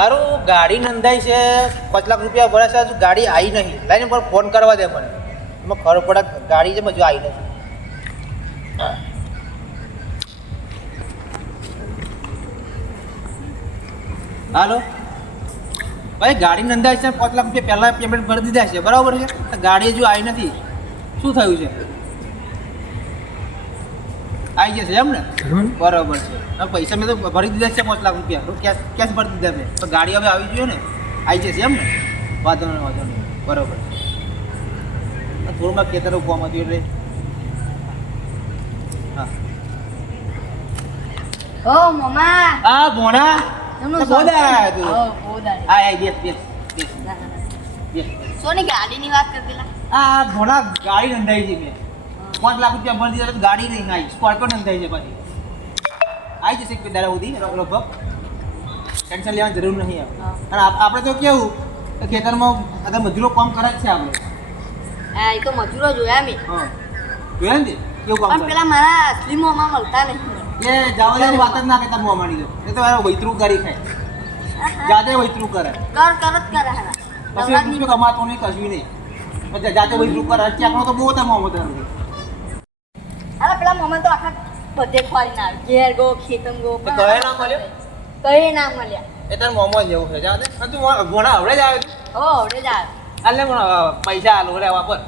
હારું ગાડી નંદાઈ છે 5 લાખ રૂપિયા ભરાશે હજુ ગાડી આવી નહીં લાઈને પર ફોન કરવા દે મને એમાં ખબર પડે ગાડી છે હજુ આવી નથી હાલો ભાઈ ગાડી નંદાઈ છે 5 લાખ રૂપિયા પહેલાં પેમેન્ટ ભરી દીધા છે બરાબર છે ગાડી હજુ આવી નથી શું થયું છે આવી જશે એમ ને બરાબર છે પૈસા મેં તો ભરી દીધા છે 5 લાખ રૂપિયા કેશ ભરી દીધા મેં તો ગાડી હવે આવી જોઈએ ને આવી જશે એમ ને વાંધો નહીં બરાબર થોડું મારે ખેતર ઉભવામાં હતું એટલે ઓ મમ્મા આ ભોણા સોની ગાડીની વાત કરતીલા આ ભોણા ગાડી નંદાઈ છે મેં 5 લાખ રૂપિયા ભરી દીધા ગાડી નહીં આવી સ્કોર્પિયો નંદાઈ છે પછી આવી જશે દાડા સુધી લગભગ ટેન્શન લેવાની જરૂર નહીં આવે અને આપણે તો કેવું ખેતરમાં બધા મજૂરો કામ કરે જ છે આપણે હા એ તો મજૂરો જોયા મેં હા જોયા ને કેવું કામ પણ પેલા મારા અસલી મોમાં મળતા નહીં એ જવાની વાત જ ના કરતા મોં માની દો એ તો વૈતરું કરી ખાય જાતે વૈતરું કરે કર કરે હારા પછી રૂપિયો કમાતો નહીં કશું નહીં પછી જાતે વૈતરું કરે ચાકણો તો બહુ હતા મોં વધારે અરે પેલા મોમાં તો આખા બધે ખોરી ના ઘેર ગો ખેતમ ગો કહે ના મળ્યો કઈ ના મળ્યા એ તાર મોમાં જેવું છે જાતે તું ભોણા આવડે જ આવે ઓ આવડે જ આવે એટલે પૈસા આલો રે વાપર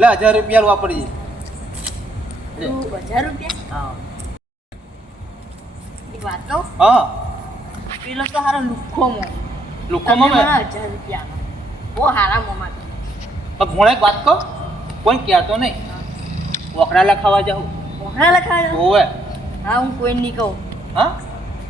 લે 1000 રૂપિયા વાપરજી 1000 રૂપિયા હા એક વાત કહું હા પેલો તો હારો લુખ્ખો મો લોકોમાં 1000 રૂપિયા બહુ હારા મોમાં તો ભોણે એક વાત કહો કોઈ કહેતો નહીં વખડા લખાવા જાઉં મોહરા લખાયો ઓવે હા હું કોઈ નહીં કહું હા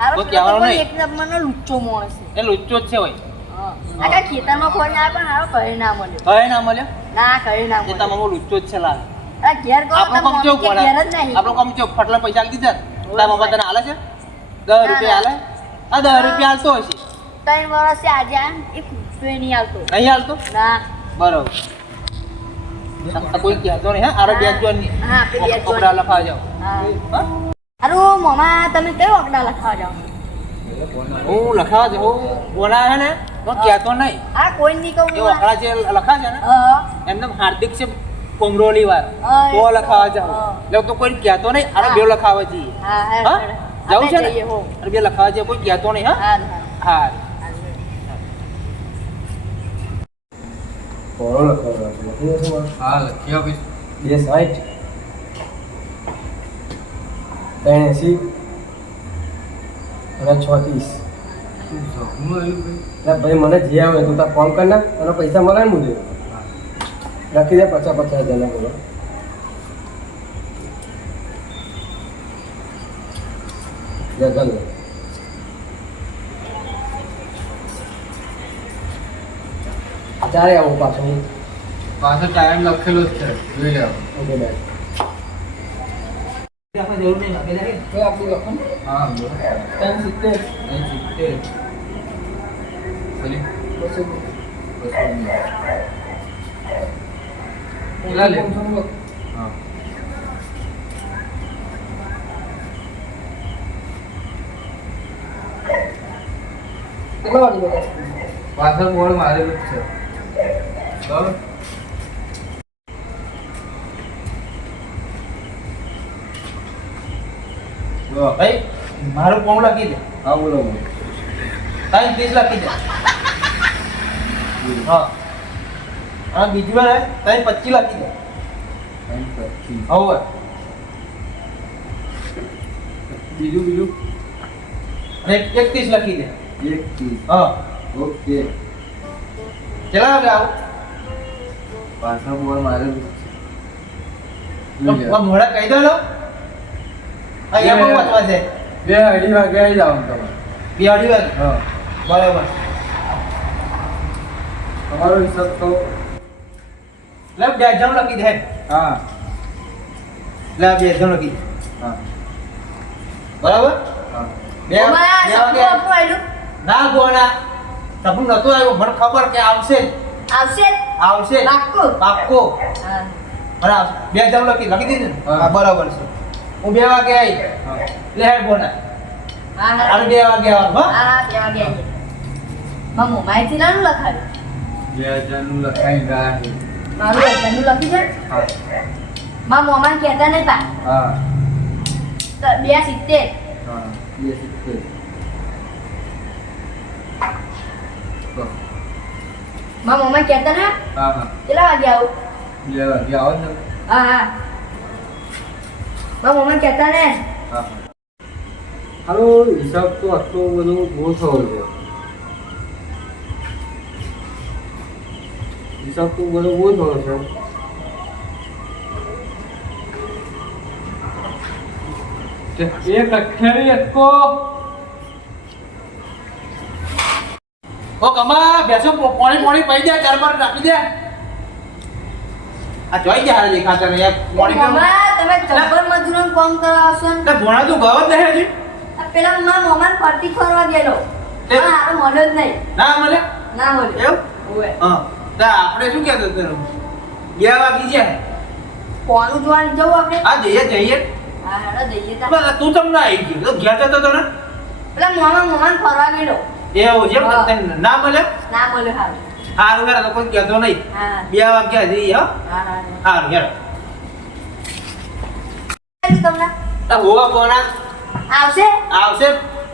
હારો કોઈ કહેવાનું નહીં એક નંબરનો લુચ્ચો મોણસ છે એ લુચ્ચો જ છે ભાઈ હા આખા ખેતરમાં કોઈ ના પણ હારો કહી ના મળ્યો કહે ના મળ્યો ના કહી ના એ મળ્યો તમારો લુચ્ચો જ છે લાલ આ ઘેર ગો આપણો કામ કેવું પડે ઘેર જ નહીં આપણો કામ કેવું ફટલા પૈસા આલી દીધા તારા મમ્મા તને હાલે છે 10 રૂપિયા હાલે આ 10 રૂપિયા હાલતો હશે 3 વર્ષે આજે આમ એક રૂપિયો નહીં આવતો નહીં હાલતો ના બરોબર કોઈ કહેતો નહીં હા આરો બેન જો નહીં હા પેલી આ કપડા લખાવા જાઓ હા હા હારું મમ્મા તમે કયો ઓકડા લખાવા જાઓ હું લખાવા જાઉં બોલા છે ને તો કહેતો નહીં હા કોઈ નહીં કહું એ વખડા જે લખા છે ને હા એમને હાર્દિક છે કોમરોલી વાર તો લખાવા જાઉં એટલે તો કોઈ કહેતો નહીં આરો બે લખાવા જઈએ હા હા જાઉં છે ને જઈએ હો અરે બે લખાવા જઈએ કોઈ કહેતો નહીં હા હા હા કોરો લખાવ હા લખ્યો બી 260 83 અને 36 હું આવ્યું ભાઈ મને જે આવે તું તાર ફોન કર ને અને પૈસા મળે ને મુજબ રાખી દે 50 હજારના બોલો જગલ ચારે આવું પાછું પાછળ ટાઈમ લખેલો જ છે જોઈ લેવો ઓકે બાય આપણે જરૂર નહીં લાગે છે તો આપણું લખો ને હા બોલો 370 ખાલી 200 કેટલા લે હા કેટલા વાગે બધા પાછળ બોર્ડ મારેલું જ છે બરાબર ભાઈ મારું કોણ લખી દે હા બોલો બોલો 30 લખી દે હા હા બીજું વાર 25 લખી દે હવે બીજું અને 31 લખી દે 1 હા ઓકે કેટલા વાગે આવું પાછળ બોર્ડ મારેલું જ છે મોડા કહી દો લો અહીંયા પણ વાંચવા છે 2:30 વાગે આવી જાવ તમે 2:30 વાગે હા બરાબર તમારો હિસાબ કહો લે 2 જણ લખી દે હા લે 2 જણ લખી દે હા બરાબર હા બે મમ્મા બે સપનું વાગે આપણું આયલું ના ગોણા સપનું નતું આવ્યું મને ખબર કે આવશે જ. આવશે આવશે જ. પાક્કું? પાક્કું હા બરાબર 2 જણ લખી દીધું ને હા. હા બરાબર છે હું 2 વાગે આવી લે હેડ બોના હા હા આને 2 વાગે આવ હો હા 2 વાગે આવીએ મમ્મો માહિતી નાનું લખાવ્યું 2000 નું લખાઈ ગયા છે. મારું એનું લખી છે હા માં મોમાં કહેતા નહીં પા હા તો 270 હા 270. તો માં મોમાં કહેતા ને હા હા કેટલા વાગે આવું 2 વાગે આવો ને. હા હા માં મોમાં કહેતા ને હા હાલો હિસાબ તો આટલો બધો બહુ થયો છે. હિસાબ તો બધો બહુ થયો છે. એક અઠ્યાવી એકો ઓ કમા બેસો પાણી પડી દે ચાર બાર રાખી દે આ જોઈ ગયા હારે દેખાતા ને યાર પાણી મોમાં તમે જબ્બર મજૂરોને કામ કરાવશો ને તે ભોણા તું ગયો જ નહીં હજી આ પેલા માં મોમાં ફરતી ફરવા ગયેલો તે- હા હારો મળ્યો જ નહીં ના મળે ના મળ્યો એવું ઓવે હા તો આપણે શું કહેતો તેનું 2 વાગી છે કોનું જોવાનું જવું આપણે આ જઈએ હા હેડો જઈએ તા બસ તું તમ ના આવી ગયો તો ઘેર જતો તો ને પેલા મોમાં ફરવા ગયેલો એવું છે હા. તને ના મળે ના મળ્યો હારું હારું હેર તો કોઈ કહેતો નહીં હા 2 વાગ્યા જઈએ હો હા હા હારું હેર તમને આ હોવા બોના આવશે આવશે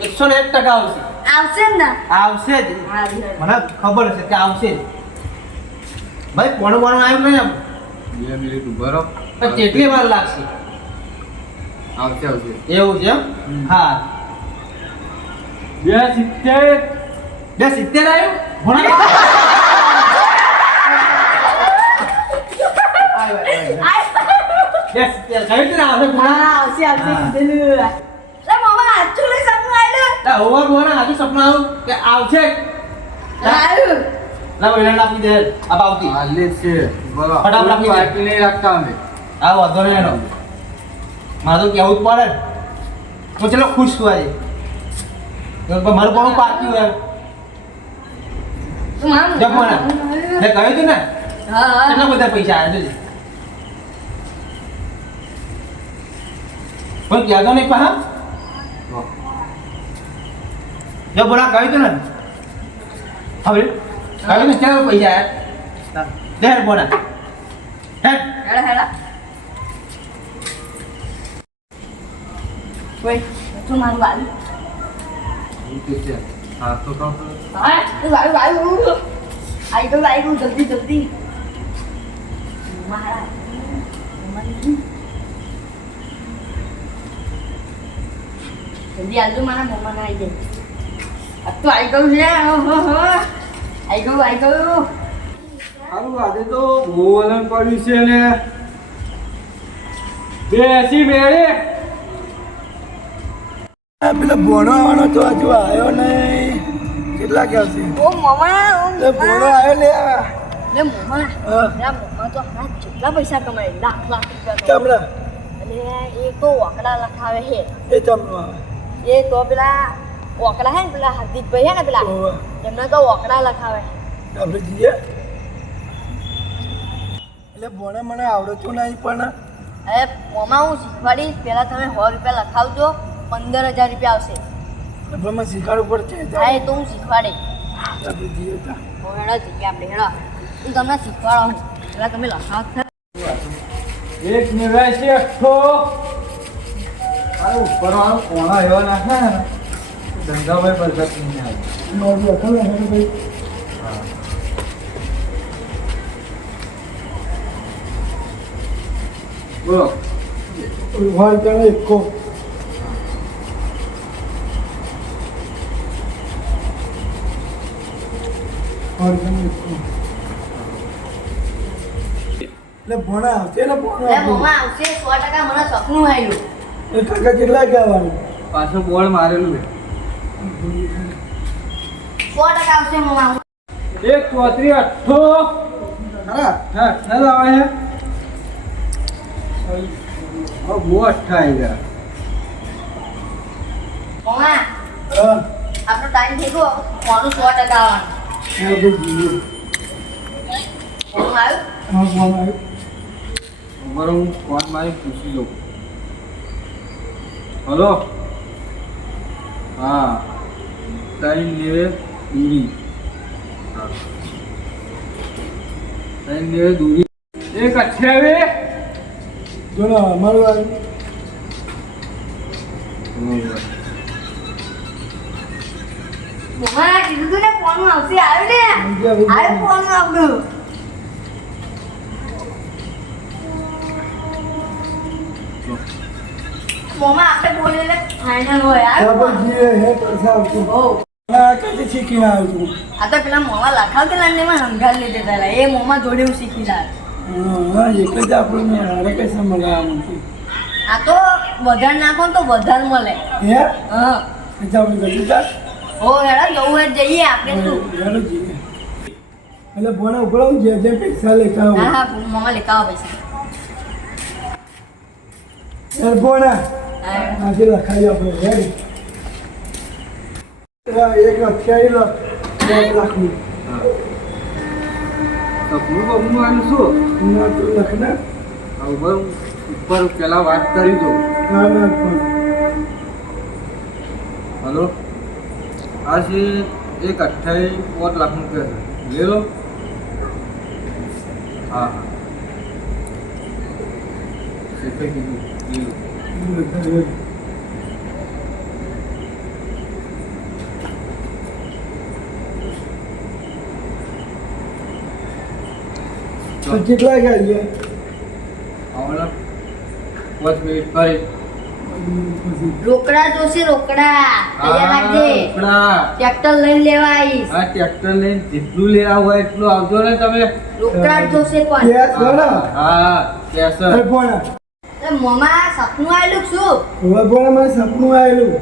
101% આવશે આવશે જ ને આવશે જ હા હેડો. મને ખબર છે કે આવશે જ ભાઈ પોણું આવ્યું નહીં આમ 2 મિનિટ ઉભા રહો. પણ કેટલી વાર લાગશે આવશે આવશે એવું છે એમ? હા 270 70 આવ્યું ભણા આય. 70 કહ્યું તું ને આપણે ભણા હા આવશે આવશે હા. કીધેલું લે મોમાં હાચું લઈ સપનું આયલું હોવા બોના આજુ સપનું આવ્યું કે આવશે આવ્યું ના ભાઈ આપી દે આ પાવતી હાલે છે બોલો ફટાફટ આપી દે. બાકી નહીં રાખતા અમે આ વાંધો નહીં એનો મારે તો કહેવું જ પડે ને. હું ચલો ખુશ છું આજે મારું પણ પાક્યું યાર તું મામ જપ મને મેં કહ્યું તું ને હા હા કેટલા બધા પૈસા આવ્યા જોજે પણ કહેતો નહીં પા જો બોલા કહ્યું તું ને હવે કહ્યું ને ચાલો પૈસા આવ્યા દે બોલા હેડ હેડા હેડા ઓય તું મારું વાલું એવું કે છે. હા તો કહો તો. હા તું વાલું આવી ગયું જલ્દી જલ્દી મારા જલ્દી આવજો મારા મમ્માને આવી જાય આ તો આવી ગયું છે ઓહો આવી ગયું સારું આજે તો બહુ વલણ પડ્યું છે ને 280 મેળે પેલા ભોણો આવવાનો તો હજુ આવ્યો નહીં કેટલા કે આવશે ઓ મમ્મા એ ભોણો આવ્યો લે લે મમ્મા હા. લે મમ્મા તો હા કેટલા પૈસા કમાય લાખ રૂપિયા કમાય. ચમડા અને એ તો ઓકડા લખાવે છે એ ચમડો આવે એ તો પેલા ઓકડા હે ને પેલા હાર્દિકભાઈ હે ને પેલા ઓવે. એમને તો ઓકડા લખાવે આપણે જઈએ એટલે ભોણે મને આવડતું નહીં પણ અરે મમ્મા હું શીખવાડીશ પહેલા તમે 100 રૂપિયા લખાવજો 15,000 રૂપિયા આવશે આપણે મને શીખવાડવું પડશે હા એ તો હું શીખવાડીશ આપણે જઈએ તા. તો હેડો જઈએ આપણે હેડો હું તમને શીખવાડો પેલા તમે લખાવ ખરા. 189 અઠ્ઠો અરે ઉપરવાળો કોણા એવા નાખે ને ધંધાભાઈ બરકત નહીં આવે મારું અકલ હે ભાઈ બોલો હોય ત્યાં એકો એટલે ભોણા આવશે ને ભોણો લે મમ્મા આવશે 100% મને સપનું આવ્યું એ કાકા કેટલા કહેવાનું પાછું બોલ મારેલું છે 100% આવશે મમ્મા 134 અઠ્ઠો હા હા ના આવે છે હવે બહુ અઠ્ઠા આવી ગયા મમ્મા હા આપણો ટાઈમ થઈ ગયો કોનું 100% આવવાનું આપણે જઈએ કોનું આવ્યું હા ભોણો આવ્યો અમારો હું ફોન મારી પૂછી લઉં હલો હા ટાઈમ લેવે દૂરી હા ટાઈમ લેવે દૂરી એક 28 જોડો અમારું આવ્યું મોમાં કીધું તું ને ફોન આવશે આવ્યું ને આવ્યું ફોન આવ્યું મોમાં આપણે બોલેલે ફાઇનલ હોય આવ્યું હે પૈસા આવતું ઓ કદી શીખીને આવ્યું તું આ તો પેલા મોમાં લખાવતા લાગે એમાં હંગાલ લીધે પેલા એ મોમાં જોડે હું શીખી લાગ હા એક જ આપણને હારે પૈસા મંગાવવાનું હતું આ તો વધારે નાખો ને તો વધારે મળે હે હા પૈસા આપણે ગયું તા ઓ હેડા જવું હોય તો જઈએ આપણે શું યાર જીવે એટલે બોના ઉપર આવું જે પૈસા લેતા હા આવું હા મોમાં લેતા આવો પૈસા યાર બોના હા. આજે લખાઈ આપણે હેડ એક 28 લાખનું સપનું બપનું આનું શું ના તો લખના આ ઉપર પેલા વાત કરી દો હા ના પણ હલો આ છે એક 28 લાખનું કહે છે લે લો હા હા શેઠે કીધું લે લો તો કેટલા ગયા છે આવડા 5 મિનિટ કરી રોકડા જોશે રોકડા તૈયાર રાખજે ટ્રેક્ટર લઈને લેવા આવીશ આ ટ્રેક્ટર લઈને જેટલું લેવા હોય એટલું આવજો ને તમે રોકડા જોશે પણ કેસ બોના હા કેસ અરે બોના તો મોમાં સપનું આવેલું કે શું હવે બોના મને સપનું આવેલું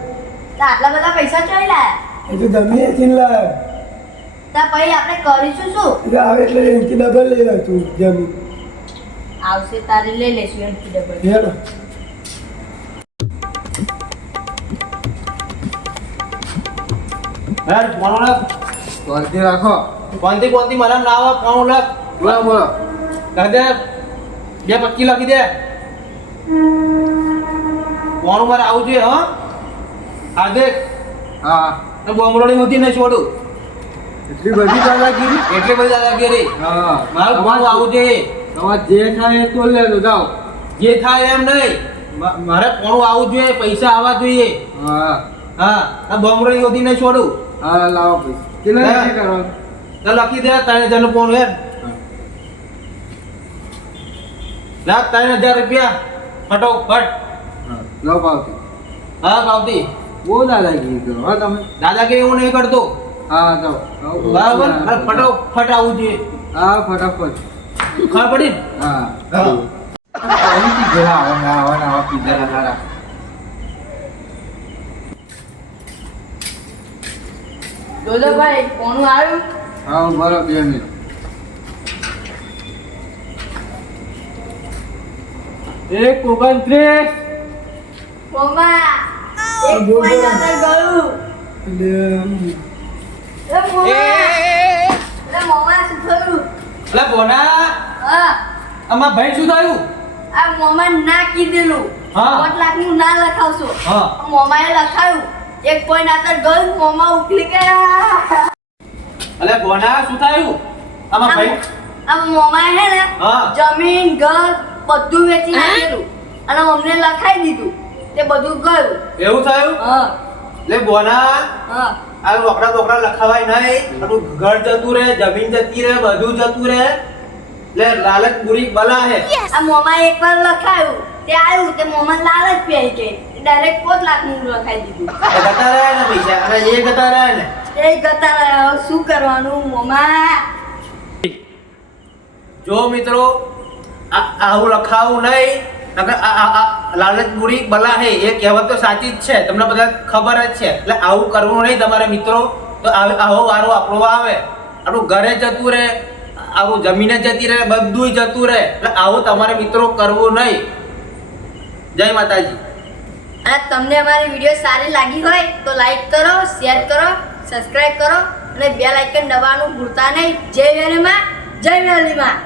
તો આટલા બધા પૈસા ચોઈ લાયા એ તો જમીને ચીનલા તો પછી આપણે કરીશું શું એટલે આવે એટલે એનથી ડબલ લઈ લે તું જમીન આવશે તારે લઈ લેશું એમથી ડબલ હેલો યાર ફોન ઓળખ શાંતિ રાખો કોનથી મારા નામ આવે ફોન ઓળખ બોલો બોલો દાદા 225 લખી દે ફોન મારે આવું જોઈએ હા આજે હા બોમરોડી હોતી ને છોડું એટલી બધી દાદાગીરી એટલે બધી દાદાગીરી હા મારું ફોન આવું જોઈએ તમારે જે થાય એ તો લેજો જાઓ જે થાય એમ નહીં મારે ફોન આવું જોઈએ પૈસા આવવા જોઈએ હા હા આ બોમરોડી હોતી ને છોડું હા લાવો પૈસા કેટલા હા. નથી કરવાનું તો લખી દે 3000 નો ફોન હેર લાખ 3000 રૂપિયા ફટોફટ હા લો પાવતી હા પાવતી બહુ દાદાગીરી કરો હા તમે દાદાગીરી હું નહીં કરતો હા જાઓ બરાબર અને ફટોફટ આવું જોઈએ હા ફટાફટ ખબર પડી ને? હા હા. અહીંથી ઘેરા આવા પીધા સારા જોજો ભાઈ કોનું આવ્યું હા બરો 2 મિનિટ એક 29 મોમાં એક પોઈન્ટ અંદર ગયું એટલે એ મોમાં શું થયું અલા બોના હા આમાં ભાઈ શું થયું આ મોમાં ના કીધેલું હા. 5 લાખનું ના લખાવશો હા. મોમાએ લખાયું એક પોઈન્ટ અંદર ગયું મોમાં ઉકલી ગયા અલે બોના શું થયું આમાં ભાઈ આ મોમાએ હે ને હા. જમીન ઘર બધું વેચી નાખેલું અને અમને લખાઈ દીધું તે બધું ગયું એવું થયું હા લે બોના હા આ રોકડા લખાવાય નહીં આપણું ઘર જતું રહે જમીન જતી રહે બધું જતું રહે લે લાલચ બુરી બલા હે આ મોમાએ એકવાર લખાયું તે આવ્યું તે મોમાં લાલચ પી કે ડાયરેક્ટ 5 લાખનું લખાઈ દીધું એ ગતા રહે ને પૈસા અને એ ગતા રહે ને એ ગતા રહ્યા, હવે શું કરવાનું મોમાં જો મિત્રો આવું લખાવું નહીં નકર આ લાલચ બુરી બલા હે એ કહેવત તો સાચી જ છે તમને બધા ખબર જ છે એટલે આવું કરવું નહીં તમારે મિત્રો તો આવો વારો આપણો આવે આપણું ઘરે જતું રહે આવું જમીને જતી રહે બધું જતું રહે એટલે આવું તમારે મિત્રો કરવું નહીં જય માતાજી અને તમને અમારી વિડીયો સારી લાગી હોય તો લાઈક કરો શેર કરો સબસ્ક્રાઇબ કરો અને બેલ આઇકન દબાવવાનું ભૂલતા નહીં જય વેલીમાં જય વેલીમાં